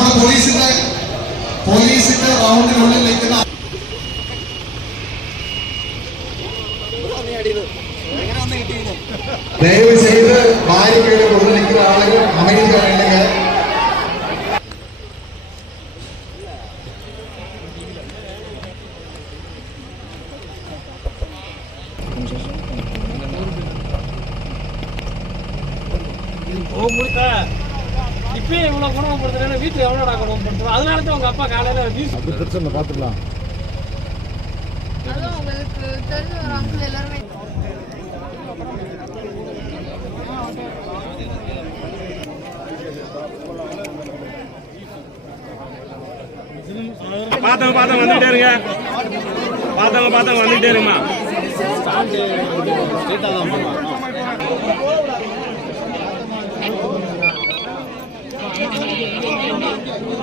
നമ്മുടെ പോലീസിന്റെ പോലീസിന്റെ റൗണ്ടിനുള്ളിൽ നിൽക്കുന്ന ദയവ് ചെയ്ത് ബാരിക്കേഡ് കൊടുത്ത് നിൽക്കുന്ന ആളുകൾ അമേരിക്ക വേണ്ടെങ്കിൽ Oh, muita! இப்பயே இவ்வளவு குணப்படுத்துறேன்னா வீட்டுல எவ்வளோடா குணப்படுத்துறோம் அதனால தான் உங்க அப்பா காலையில உங்களுக்கு தெரிஞ்ச ஒரு அங்கிள் எல்லாருமே. பார்த்தவங்க பார்த்தவங்க வந்துட்டே இருங்க. பார்த்தவங்க பார்த்தவங்க வந்துட்டே இருங்கம்மா.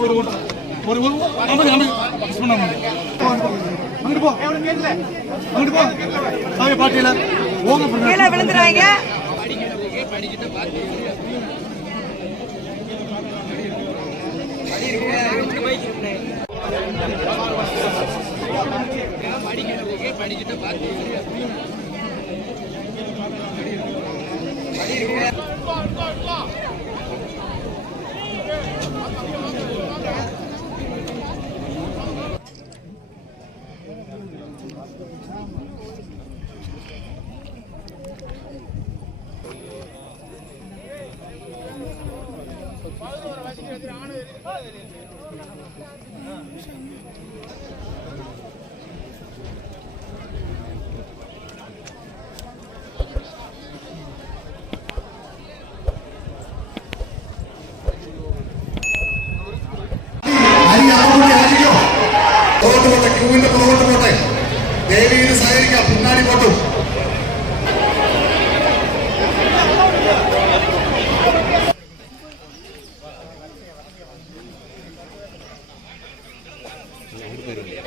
ஒரு ஒரு அமைதி அமைதி அங்கிட்டு போ அங்கிட்டு போ சாமி பாட்டியில ஓங்க விழுந்துறாங்க படிக்கிட்டு பாத்தீங்க ஆணு சரிங்க பின்னாடி போட்டும் பேர்